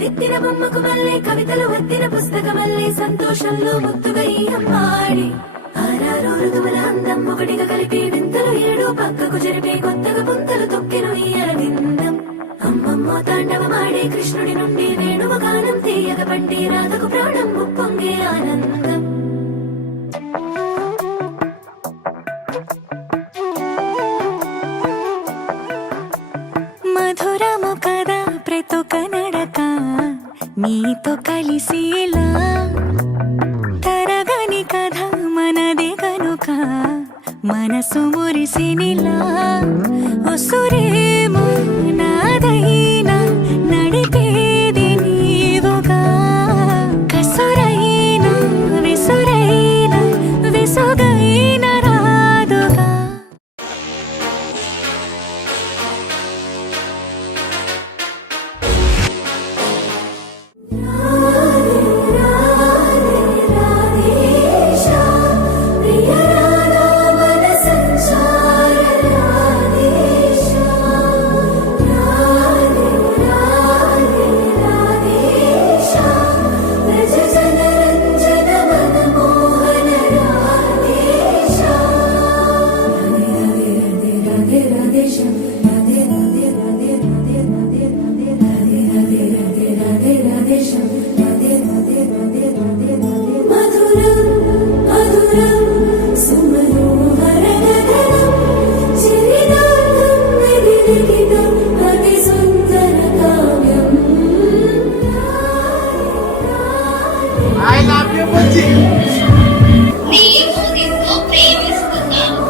దిద్దిన బొమ్మకు మళ్ళీ కవితలు వద్దిన పుస్తకమల్లే సంతోషంలో ముద్దుగా ఈ అమ్మాడి ఆరారు ఋతువుల అందం ఒకటిగా కలిపి వింతలు ఏడు పక్కకు జరిపే కొత్తగా పుంతలు తొక్కెను ఈ అరవిందం అమ్మమ్మో తాండవమాడే కృష్ణుడి నుండి వేణువ గానం తీయగ పండి రాధకు ప్రాణం ఉప్పొంగే ఆనందం మధురము కదా ప్రతొక నడక నీతో కలిసేలా తరగని కథ మనదే కనుక మనసు మురిసినిలా ఉసురేమో నాదైనా నడిపేది నీవుగా కసురైనా విసురైనా విసుగైనా రాదుగా I love you, Butchie. నేను నిన్ను ప్రేమిస్తున్నాను.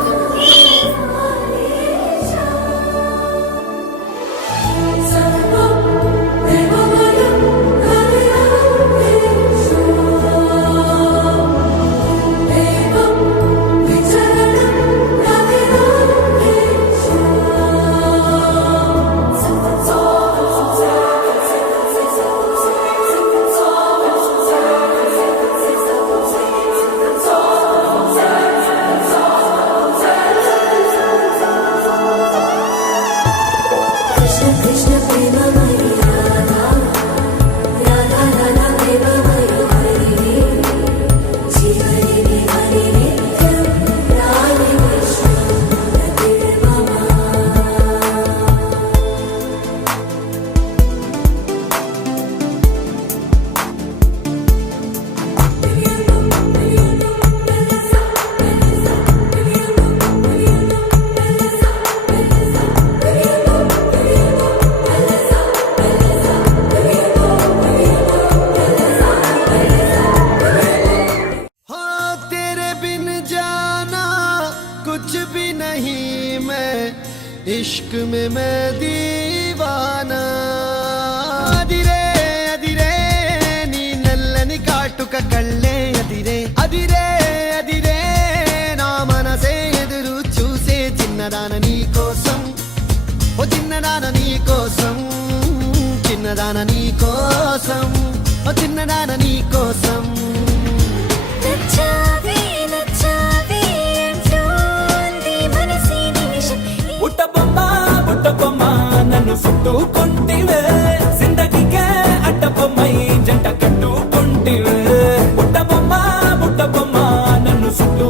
इश्क में मैं दीवाना अदिरे अदिरे नी नल्లని కాటుక కళ్ళే అదిరే అదిరే అదిరే నా మనసే ఎదురు చూసే చిన్నదాన నీ కోసం ఓ చిన్నదాన నీ కోసం చిన్నదాన నీ కోసం ఓ చిన్నదాన నీ కోసం బుట్టబొమ్మ నన్ను చుట్టుకుంటివే జిందగీకే అడ్డబొమ్మై జంట కట్టుకుంటివే బుట్టబొమ్మ నన్ను చుట్టూ